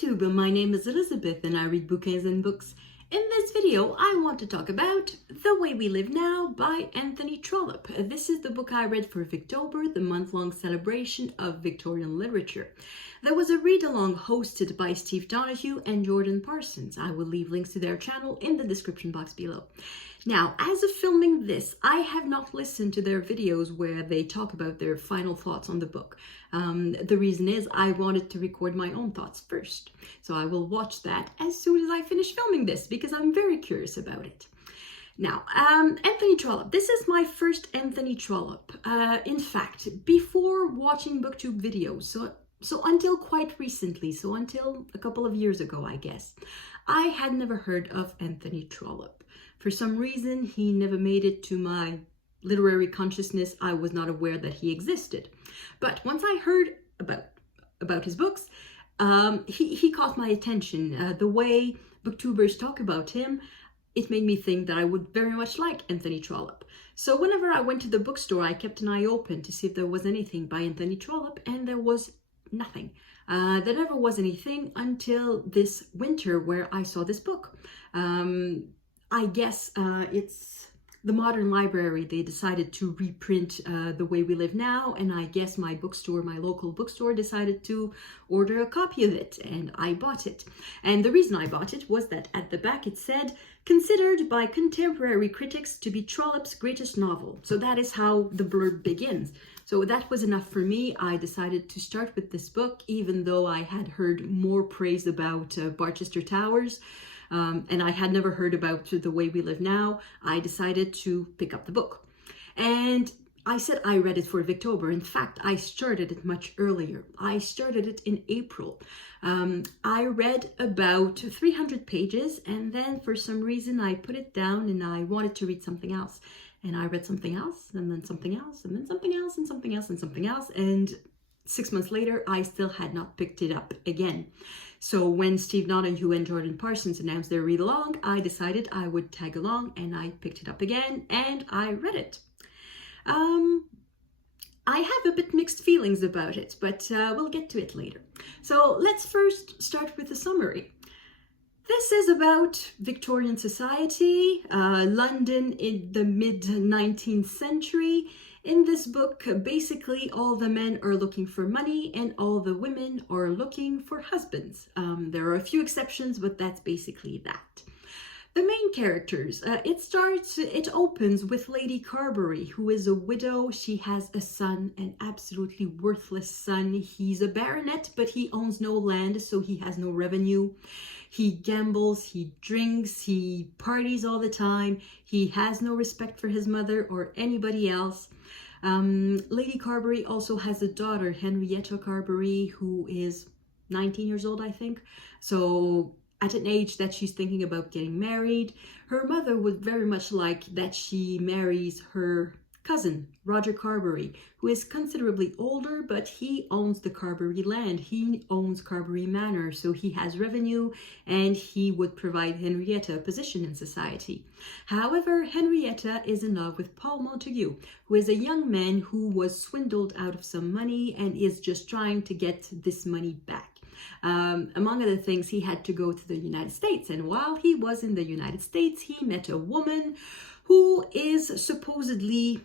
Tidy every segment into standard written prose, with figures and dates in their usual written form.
YouTube, my name is Elizabeth and I read bouquins and books. In this video, I want to talk about The Way We Live Now by Anthony Trollope. This is the book I read for Victober, the month-long celebration of Victorian literature. There was a read-along hosted by Steve Donahue and Jordan Parsons. I will leave links to their channel in the description box below. Now, as of filming this, I have not listened to their videos where they talk about their final thoughts on the book. The reason is I wanted to record my own thoughts first. So I will watch that as soon as I finish filming this because I'm very curious about it. Now, Anthony Trollope. This is my first Anthony Trollope. In fact, before watching booktube videos, so until quite recently, so until a couple of years ago, I guess, I had never heard of Anthony Trollope. For some reason, he never made it to my literary consciousness. I was not aware that he existed. But once I heard about his books, he caught my attention. The way booktubers talk about him, it made me think that I would very much like Anthony Trollope. So whenever I went to the bookstore, I kept an eye open to see if there was anything by Anthony Trollope, and there was nothing. There never was anything until this winter where I saw this book. I guess it's the Modern Library. They decided to reprint The Way We Live Now, and I guess my bookstore, my local bookstore, decided to order a copy of it, and I bought it. And the reason I bought it was that at the back it said, considered by contemporary critics to be Trollope's greatest novel. So that is how the blurb begins. So that was enough for me. I decided to start with this book, even though I had heard more praise about Barchester Towers. And I had never heard about The Way We Live Now. I decided to pick up the book. And I said I read it for Victober. In fact, I started it much earlier. I started it in April. I read about 300 pages, and then for some reason I put it down and I wanted to read something else. And I read something else, and then something else, and then something else, and something else, and something else. And 6 months later, I still had not picked it up again. So when Steve Donahue and Jordan Parsons announced their read-along, I decided I would tag along, and I picked it up again, and I read it. I have a bit mixed feelings about it, but we'll get to it later. So let's first start with the summary. This is about Victorian society, London in the mid-19th century. In this book, basically all the men are looking for money and all the women are looking for husbands. There are a few exceptions, but that's basically that. The main characters, it opens with Lady Carberry, who is a widow. She has a son, an absolutely worthless son. He's a baronet, but he owns no land, so he has no revenue. He gambles, he drinks, he parties all the time. He has no respect for his mother or anybody else. Lady Carberry also has a daughter, Henrietta Carberry, who is 19 years old, I think. So at an age that she's thinking about getting married. Her mother would very much like that she marries her cousin, Roger Carberry, who is considerably older, but he owns the Carberry land. He owns Carberry Manor, so he has revenue, and he would provide Henrietta a position in society. However, Henrietta is in love with Paul Montague, who is a young man who was swindled out of some money and is just trying to get this money back. Among other things, he had to go to the United States, and while he was in the United States, he met a woman who is supposedly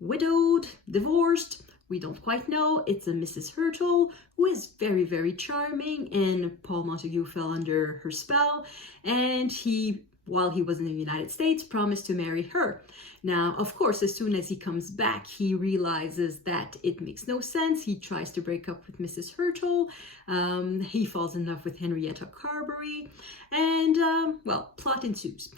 widowed, divorced. We don't quite know. It's a Mrs. Hurtle, who is very, very charming, and Paul Montague fell under her spell, and while he was in the United States, promised to marry her. Now, of course, as soon as he comes back, he realizes that it makes no sense. He tries to break up with Mrs. Hurtle. He falls in love with Henrietta Carberry, and, well, plot ensues.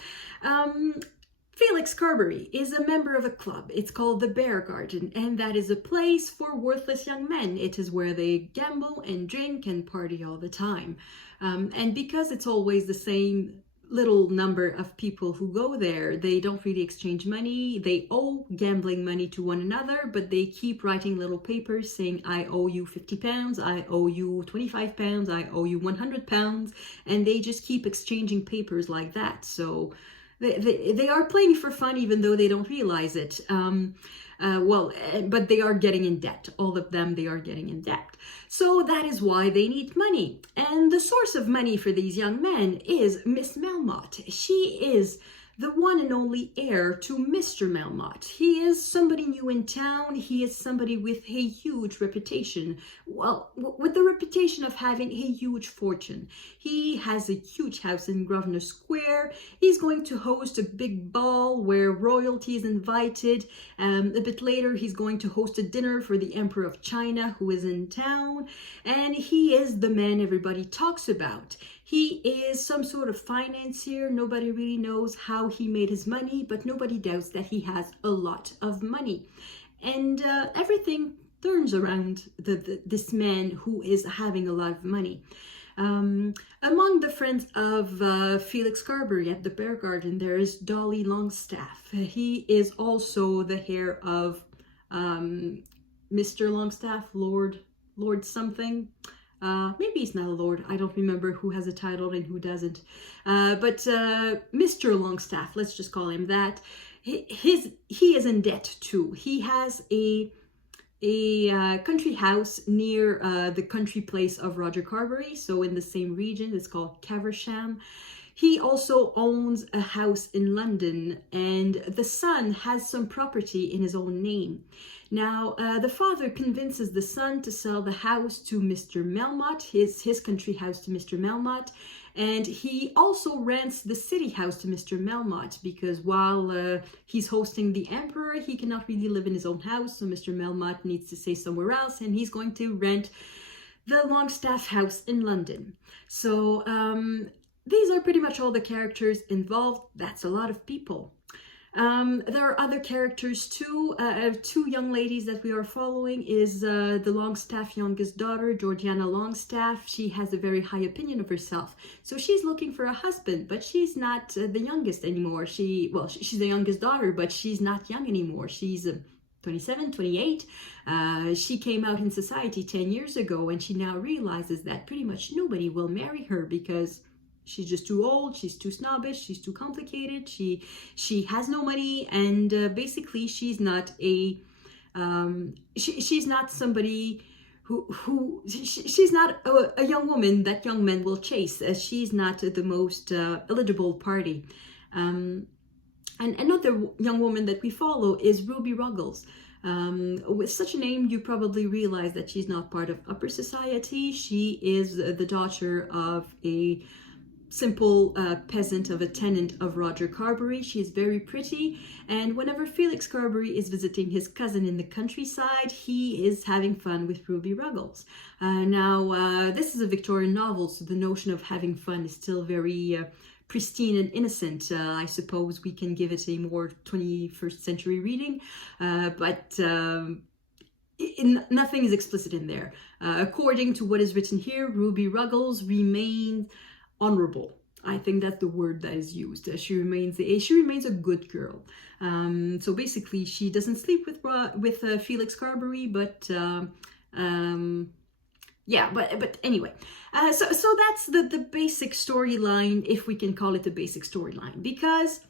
Felix Carberry is a member of a club. It's called the Bear Garden, and that is a place for worthless young men. It is where they gamble and drink and party all the time. And because it's always the same little number of people who go there, they don't really exchange money. They owe gambling money to one another, but they keep writing little papers saying, I owe you 50 pounds, I owe you 25 pounds, I owe you 100 pounds, and they just keep exchanging papers like that. So they are playing for fun, even though they don't realize it. But they are getting in debt. All of them, they are getting in debt. So that is why they need money. And the source of money for these young men is Miss Melmotte. She is the one and only heir to Mr. Melmotte. He is somebody new in town. He is somebody with a huge reputation. Well, with the reputation of having a huge fortune. He has a huge house in Grosvenor Square. He's going to host a big ball where royalty is invited. A bit later, he's going to host a dinner for the Emperor of China, who is in town. And he is the man everybody talks about. He is some sort of financier. Nobody really knows how he made his money, but nobody doubts that he has a lot of money. And everything turns around this man who is having a lot of money. Among the friends of Felix Carberry at the Bear Garden, there is Dolly Longstaff. He is also the heir of Mr. Longstaff, Lord something. Maybe he's not a lord. I don't remember who has a title and who doesn't. But Mr. Longstaff, let's just call him that. He is in debt too. He has a country house near the country place of Roger Carberry, so in the same region. It's called Caversham. He also owns a house in London, and the son has some property in his own name. Now, the father convinces the son to sell the house to Mr. Melmotte, his country house to Mr. Melmotte, and he also rents the city house to Mr. Melmotte because while he's hosting the emperor, he cannot really live in his own house, so Mr. Melmotte needs to stay somewhere else, and he's going to rent the Longstaff house in London. So these are pretty much all the characters involved. That's a lot of people. There are other characters too. Two young ladies that we are following is the Longstaff youngest daughter, Georgiana Longstaff. She has a very high opinion of herself. So she's looking for a husband, but she's not the youngest anymore. She's the youngest daughter, but she's not young anymore. She's 27, 28. She came out in society 10 years ago, and she now realizes that pretty much nobody will marry her because she's just too old, she's too snobbish, she's too complicated, she has no money, and basically she's not she's not somebody she's not a young woman that young men will chase. She's not the most eligible party. And another young woman that we follow is Ruby Ruggles. With such a name, you probably realize that she's not part of upper society. She is the daughter of a simple peasant of a tenant of Roger Carberry. She is very pretty, and whenever Felix Carberry is visiting his cousin in the countryside, he is having fun with Ruby Ruggles. Now, this is a Victorian novel, so the notion of having fun is still very pristine and innocent. I suppose we can give it a more 21st century reading, but nothing is explicit in there. According to what is written here, Ruby Ruggles remains honorable. I think that's the word that is used. She remains a good girl. So basically, she doesn't sleep with Felix Carberry, but yeah. But anyway, so that's the basic storyline, if we can call it the basic storyline, because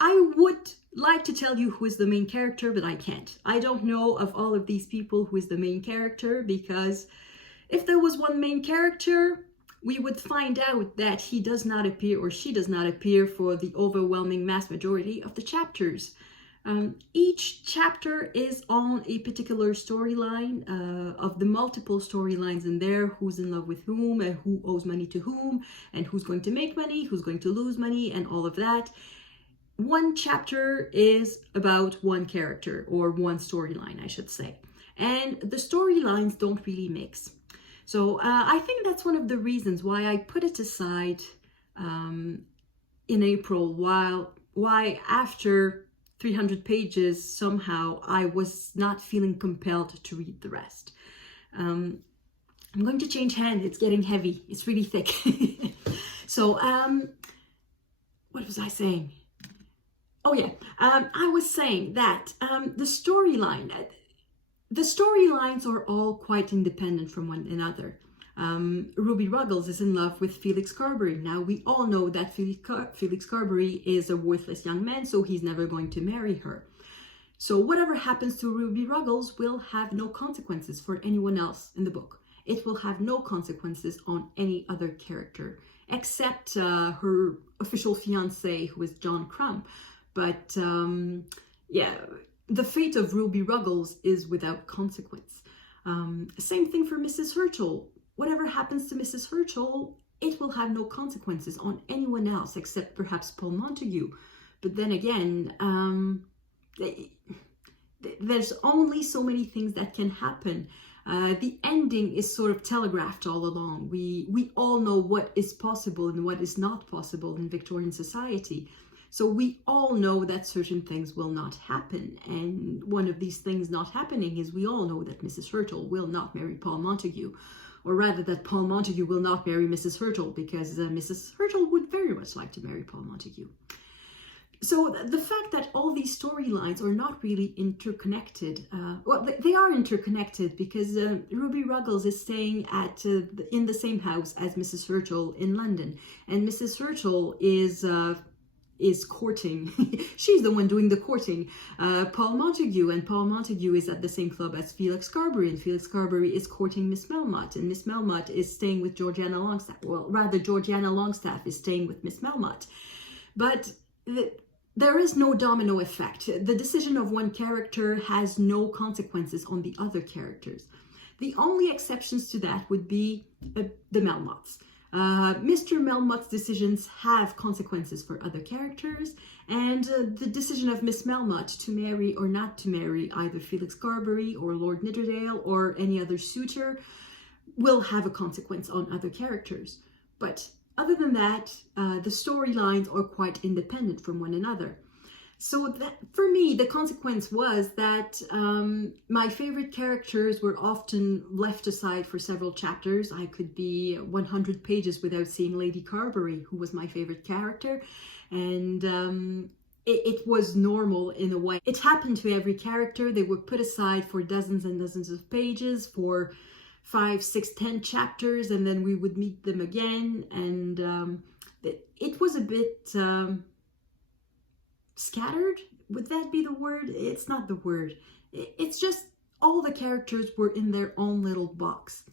I would like to tell you who is the main character, but I can't. I don't know of all of these people who is the main character, because if there was one main character, we would find out that he does not appear, or she does not appear, for the overwhelming mass majority of the chapters. Each chapter is on a particular storyline of the multiple storylines in there: who's in love with whom, and who owes money to whom, and who's going to make money, who's going to lose money, and all of that. One chapter is about one character, or one storyline, I should say. And the storylines don't really mix. So I think that's one of the reasons why I put it aside in April, why after 300 pages, somehow I was not feeling compelled to read the rest. I'm going to change hand. It's getting heavy. It's really thick. So what was I saying? Oh yeah, I was saying that the storylines are all quite independent from one another. Ruby Ruggles is in love with Felix Carberry. Now, we all know that Felix Carberry is a worthless young man, so he's never going to marry her. So whatever happens to Ruby Ruggles will have no consequences for anyone else in the book. It will have no consequences on any other character, except her official fiancé, who is John Crumb. But yeah, the fate of Ruby Ruggles is without consequence. Same thing for Mrs. Hurtle. Whatever happens to Mrs. Hurtle, it will have no consequences on anyone else except perhaps Paul Montague. But then again, there's only so many things that can happen. The ending is sort of telegraphed all along. We all know what is possible and what is not possible in Victorian society. So we all know that certain things will not happen. And one of these things not happening is we all know that Mrs. Hurtle will not marry Paul Montague. Or rather that Paul Montague will not marry Mrs. Hurtle, because Mrs. Hurtle would very much like to marry Paul Montague. So the fact that all these storylines are not really interconnected, well, they are interconnected because Ruby Ruggles is staying in the same house as Mrs. Hurtle in London, and Mrs. Hurtle is courting. She's the one doing the courting. Paul Montague, and Paul Montague is at the same club as Felix Carberry, and Felix Carberry is courting Miss Melmotte, and Miss Melmotte is staying with Georgiana Longstaff. Well, rather, Georgiana Longstaff is staying with Miss Melmotte. But there is no domino effect. The decision of one character has no consequences on the other characters. The only exceptions to that would be the Melmottes. Mr. Melmotte's decisions have consequences for other characters, and the decision of Miss Melmotte to marry or not to marry either Felix Carberry or Lord Nidderdale or any other suitor will have a consequence on other characters. But other than that, the storylines are quite independent from one another. So that, for me, the consequence was that my favorite characters were often left aside for several chapters. I could be 100 pages without seeing Lady Carberry, who was my favorite character. And it was normal in a way. It happened to every character. They were put aside for dozens and dozens of pages, for 5, 6, 10 chapters, and then we would meet them again. And it was a bit scattered. Would that be the word? It's not the word. It's just all the characters were in their own little box.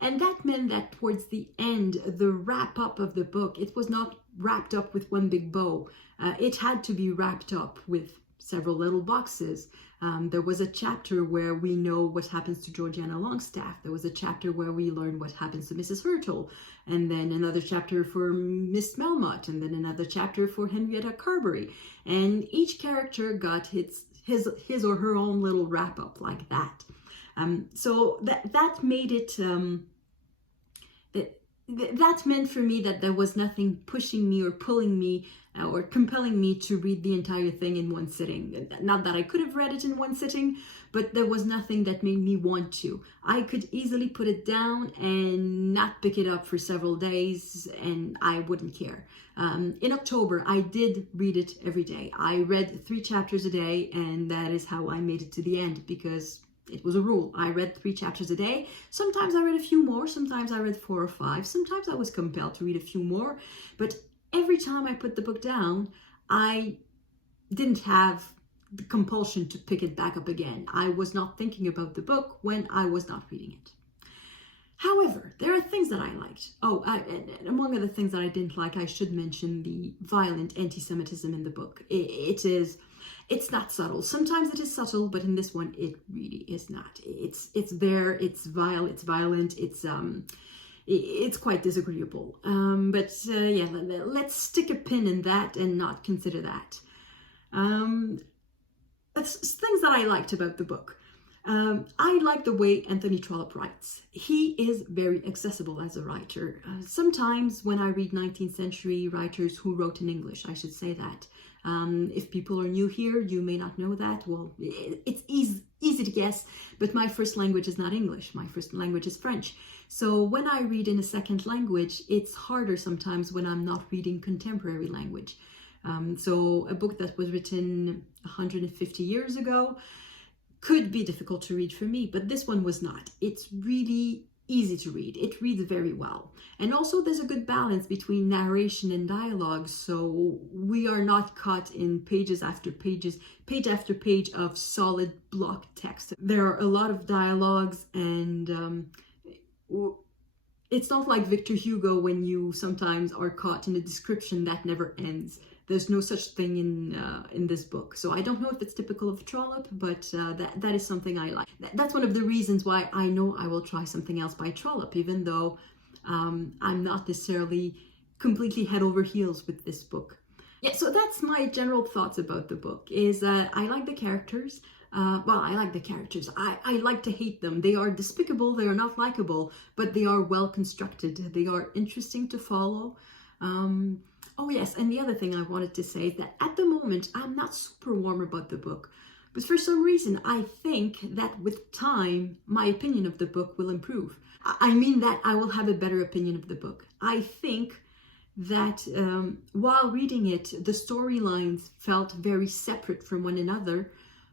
And that meant that towards the end, the wrap up of the book, it was not wrapped up with one big bow. It had to be wrapped up with several little boxes. There was a chapter where we know what happens to Georgiana Longstaff. There was a chapter where we learn what happens to Mrs. Hurtle, and then another chapter for Miss Melmotte, and then another chapter for Henrietta Carberry. And each character got his or her own little wrap up like that. So that made it. That meant for me that there was nothing pushing me or pulling me or compelling me to read the entire thing in one sitting. Not that I could have read it in one sitting, but there was nothing that made me want to. I could easily put it down and not pick it up for several days, and I wouldn't care. In October, I did read it every day. I read 3 chapters a day, and that is how I made it to the end, because it was a rule. I read 3 chapters a day. Sometimes I read a few more. Sometimes I read 4 or 5. Sometimes I was compelled to read a few more. But every time I put the book down, I didn't have the compulsion to pick it back up again. I was not thinking about the book when I was not reading it. However, there are things that I liked. Oh, and among other things that I didn't like, I should mention the violent anti-Semitism in the book. It's not subtle. Sometimes it is subtle, but in this one, it really is not. It's there. It's vile. It's violent. It's quite disagreeable. Yeah, let's stick a pin in that and not consider that. That's things that I liked about the book. I like the way Anthony Trollope writes. He is very accessible as a writer. Sometimes when I read 19th century writers who wrote in English, I should say that. If people are new here, you may not know that. Well, it's easy to guess, but my first language is not English. My first language is French. So when I read in a second language, it's harder sometimes when I'm not reading contemporary language. So a book that was written 150 years ago could be difficult to read for me, but this one was not. It's really easy to read. It reads very well. And also there's a good balance between narration and dialogue, so we are not caught in pages after pages, page after page of solid block text. There are a lot of dialogues, and it's not like Victor Hugo when you sometimes are caught in a description that never ends. There's no such thing in this book. So I don't know if it's typical of Trollope, but that is something I like. That's one of the reasons why I know I will try something else by Trollope, even though I'm not necessarily completely head over heels with this book. Yeah, so that's my general thoughts about the book, is I like the characters. I like the characters. I like to hate them. They are despicable, they are not likable, but they are well constructed. They are interesting to follow. Oh yes, and the other thing I wanted to say is that at the moment, I'm not super warm about the book. But for some reason, I think that with time, my opinion of the book will improve. I mean that I will have a better opinion of the book. I think that while reading it, the storylines felt very separate from one another.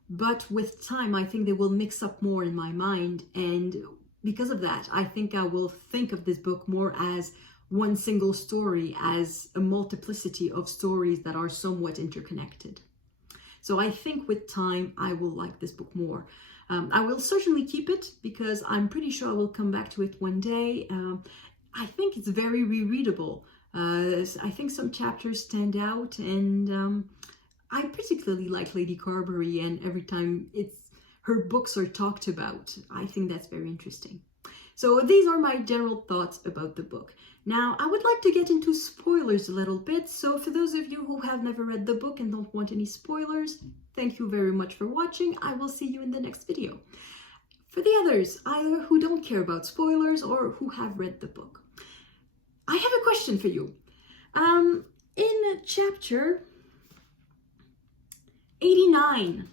But with time, I think they will mix up more in my mind. And because of that, I think I will think of this book more as one single story, as a multiplicity of stories that are somewhat interconnected. So I think with time, I will like this book more. I will certainly keep it because I'm pretty sure I will come back to it one day. I think it's very rereadable. I think some chapters stand out, and I particularly like Lady Carberry, and every time her books are talked about, I think that's very interesting. So these are my general thoughts about the book. Now, I would like to get into spoilers a little bit. So for those of you who have never read the book and don't want any spoilers, thank you very much for watching. I will see you in the next video. For the others, either who don't care about spoilers or who have read the book, I have a question for you. In chapter 89,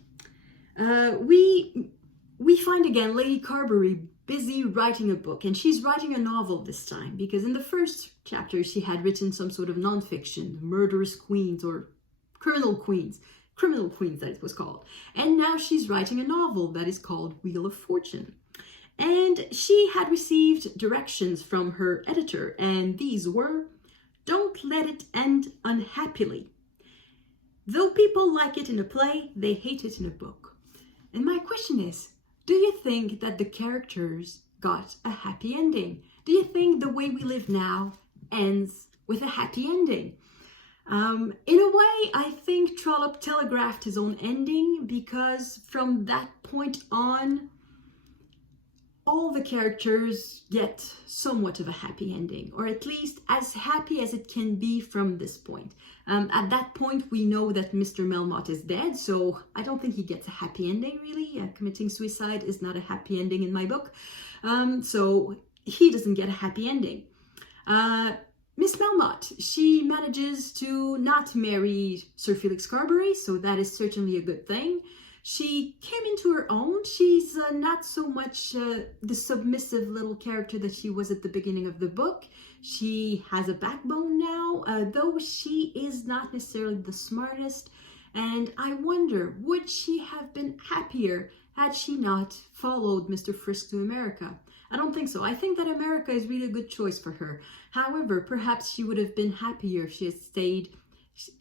we find again Lady Carberry busy writing a book, and she's writing a novel this time, because in the first chapter she had written some sort of nonfiction, Murderous Queens, or Criminal Queens that it was called, and now she's writing a novel that is called Wheel of Fortune. And she had received directions from her editor, and these were: don't let it end unhappily. Though people like it in a play, they hate it in a book. And my question is, do you think that the characters got a happy ending? Do you think The Way We Live Now ends with a happy ending? In a way, I think Trollope telegraphed his own ending, because from that point on, all the characters get somewhat of a happy ending, or at least as happy as it can be from this point. At that point, we know that Mr. Melmotte is dead, so I don't think he gets a happy ending, really. Committing suicide is not a happy ending in my book, so he doesn't get a happy ending. Miss Melmotte, she manages to not marry Sir Felix Carberry, so that is certainly a good thing. She came into her own. She's not so much the submissive little character that she was at the beginning of the book. She has a backbone now, though she is not necessarily the smartest. And I wonder, would she have been happier had she not followed Mr. Frisk to America? I don't think so. I think that America is really a good choice for her. However, perhaps she would have been happier if she had stayed,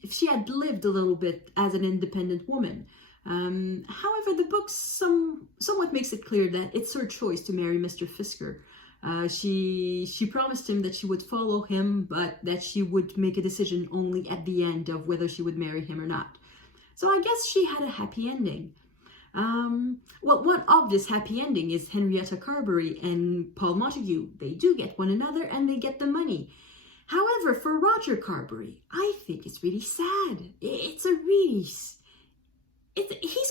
if she had lived a little bit as an independent woman. However, the book somewhat makes it clear that it's her choice to marry Mr. Fisker. She promised him that she would follow him, but that she would make a decision only at the end of whether she would marry him or not. So I guess she had a happy ending. Well, one obvious happy ending is Henrietta Carberry and Paul Montague. They do get one another and they get the money. However, for Roger Carberry, I think it's really sad. He's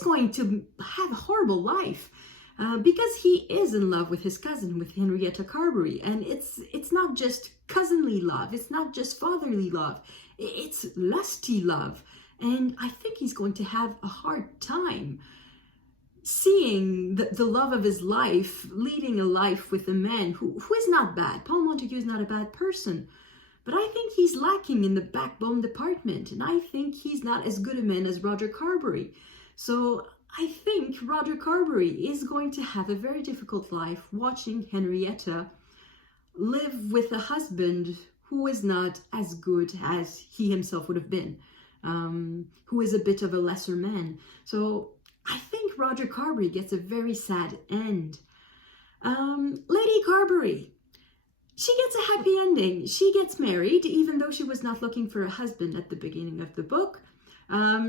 going to have a horrible life because he is in love with his cousin, with Henrietta Carberry, and it's not just cousinly love, it's not just fatherly love, it's lusty love, and I think he's going to have a hard time seeing the love of his life, leading a life with a man who is not bad. Paul Montague is not a bad person. But I think he's lacking in the backbone department, and I think he's not as good a man as Roger Carberry. So I think Roger Carberry is going to have a very difficult life watching Henrietta live with a husband who is not as good as he himself would have been, who is a bit of a lesser man. So I think Roger Carberry gets a very sad end. Lady Carberry, she gets a happy ending. She gets married, even though she was not looking for a husband at the beginning of the book.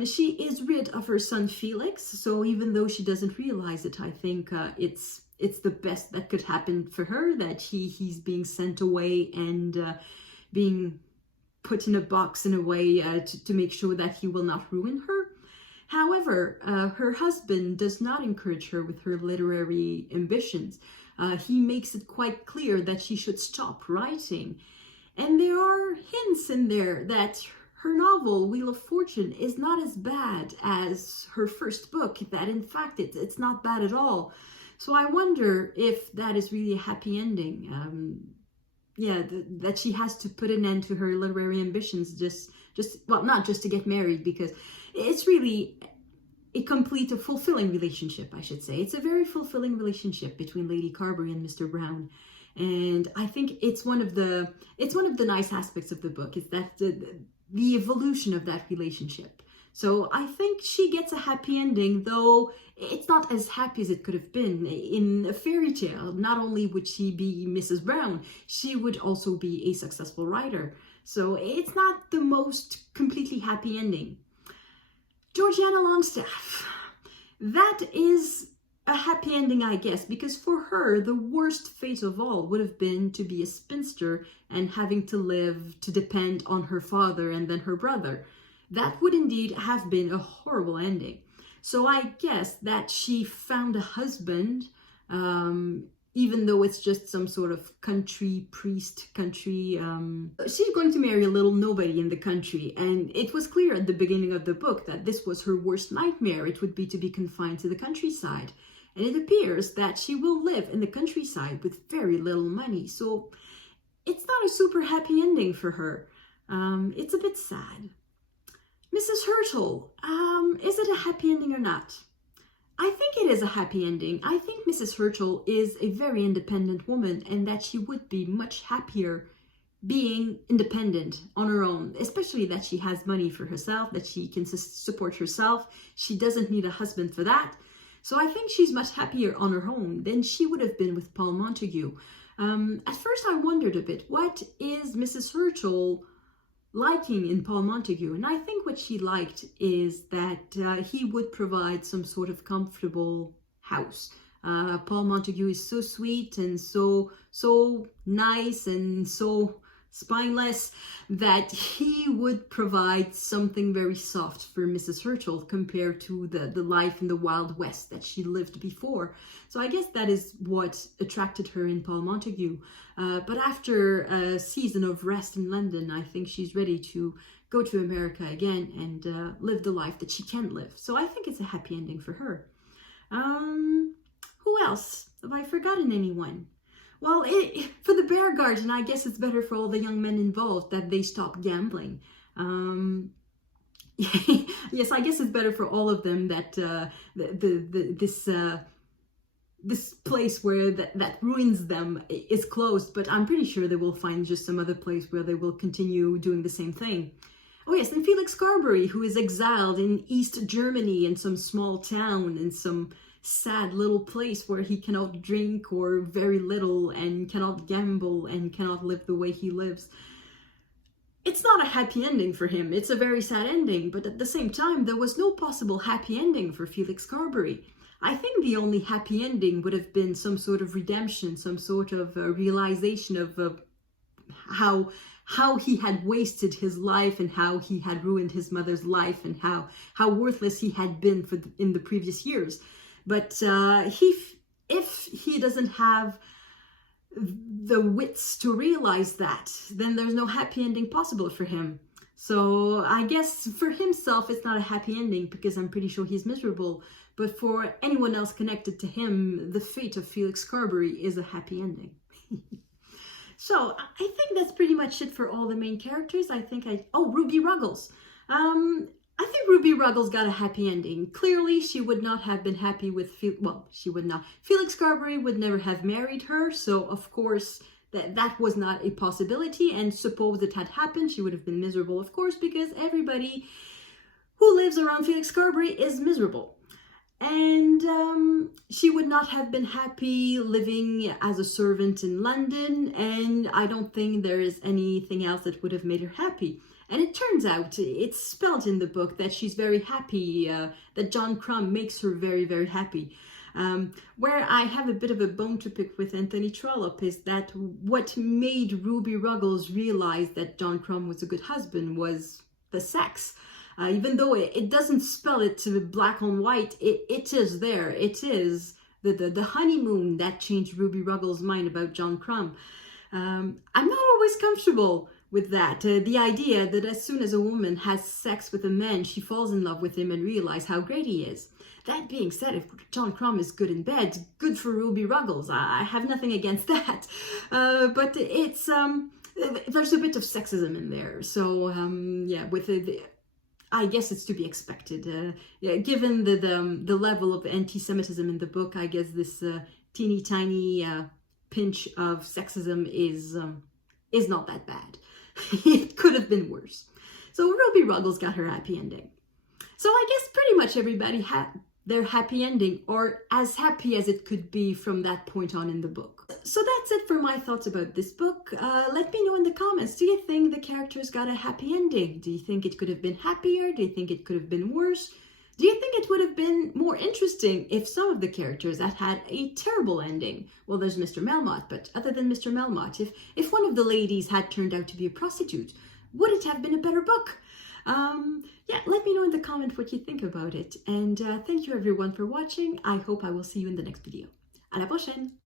She is rid of her son Felix, so even though she doesn't realize it, I think it's the best that could happen for her, that he's being sent away and being put in a box in a way to make sure that he will not ruin her. However, her husband does not encourage her with her literary ambitions. He makes it quite clear that she should stop writing. And there are hints in there that her novel, Wheel of Fortune, is not as bad as her first book, that in fact it's not bad at all. So I wonder if that is really a happy ending. That she has to put an end to her literary ambitions, well, not just to get married, because it's really a fulfilling relationship, I should say. It's a very fulfilling relationship between Lady Carberry and Mr. Brown. And I think it's one of the nice aspects of the book, is that the evolution of that relationship. So I think she gets a happy ending, though it's not as happy as it could have been. In a fairy tale, not only would she be Mrs. Brown, she would also be a successful writer. So it's not the most completely happy ending. Georgiana Longstaff, that is a happy ending, I guess, because for her, the worst fate of all would have been to be a spinster and having to depend on her father and then her brother. That would indeed have been a horrible ending. So I guess that she found a husband, even though it's just some sort of country priest, she's going to marry a little nobody in the country. And it was clear at the beginning of the book that this was her worst nightmare. It would be to be confined to the countryside. And it appears that she will live in the countryside with very little money. So it's not a super happy ending for her. It's a bit sad. Mrs. Hurtle, is it a happy ending or not? I think it is a happy ending. I think Mrs. Hurtle is a very independent woman, and that she would be much happier being independent on her own, especially that she has money for herself, that she can support herself. She doesn't need a husband for that. So I think she's much happier on her own than she would have been with Paul Montague. At first I wondered a bit, what is Mrs. Hurtle liking in Paul Montague? And I think what she liked is that he would provide some sort of comfortable house. Paul Montague is so sweet and so nice and so spineless that he would provide something very soft for Mrs. Hurtle compared to the life in the Wild West that she lived before. So I guess that is what attracted her in Paul Montague. But after a season of rest in London, I think she's ready to go to America again and live the life that she can live. So I think it's a happy ending for her. Who else? Have I forgotten anyone? Well, for the Bear Garden, I guess it's better for all the young men involved that they stop gambling. Yes, I guess it's better for all of them that this place where that ruins them is closed. But I'm pretty sure they will find just some other place where they will continue doing the same thing. Oh yes, and Felix Carberry, who is exiled in East Germany in some small town in some sad little place where he cannot drink or very little and cannot gamble and cannot live the way he lives. It's not a happy ending for him. It's a very sad ending, but at the same time, there was no possible happy ending for Felix Carberry. I think the only happy ending would have been some sort of redemption, some sort of realization of how he had wasted his life and how he had ruined his mother's life and how worthless he had been in the previous years. But if he doesn't have the wits to realize that, then there's no happy ending possible for him. So I guess for himself, it's not a happy ending because I'm pretty sure he's miserable. But for anyone else connected to him, the fate of Felix Carberry is a happy ending. So I think that's pretty much it for all the main characters. Ruby Ruggles. I think Ruby Ruggles got a happy ending. Clearly, she would not have been happy with, she would not. Felix Carberry would never have married her, so of course that was not a possibility, and suppose it had happened, she would have been miserable, of course, because everybody who lives around Felix Carberry is miserable. And she would not have been happy living as a servant in London, and I don't think there is anything else that would have made her happy. And it turns out, it's spelled in the book, that she's very happy, that John Crumb makes her very, very happy. Where I have a bit of a bone to pick with Anthony Trollope is that what made Ruby Ruggles realize that John Crumb was a good husband was the sex. Even though it doesn't spell it to black on white, it is there. It is the honeymoon that changed Ruby Ruggles' mind about John Crumb. I'm not always comfortable with that. The idea that as soon as a woman has sex with a man, she falls in love with him and realizes how great he is. That being said, if John Crumb is good in bed, good for Ruby Ruggles. I have nothing against that. But it's there's a bit of sexism in there. So yeah, with I guess it's to be expected. Yeah, given the level of anti-Semitism in the book, I guess this teeny tiny pinch of sexism is not that bad. It could have been worse. So Ruby Ruggles got her happy ending. So I guess pretty much everybody had their happy ending, or as happy as it could be from that point on in the book. So that's it for my thoughts about this book. Let me know in the comments, do you think the characters got a happy ending? Do you think it could have been happier? Do you think it could have been worse? Do you think it would have been more interesting if some of the characters had a terrible ending? Well, there's Mr. Melmotte, but other than Mr. Melmotte, if one of the ladies had turned out to be a prostitute, would it have been a better book? Yeah, let me know in the comment what you think about it. And thank you everyone for watching. I hope I will see you in the next video. À la prochaine!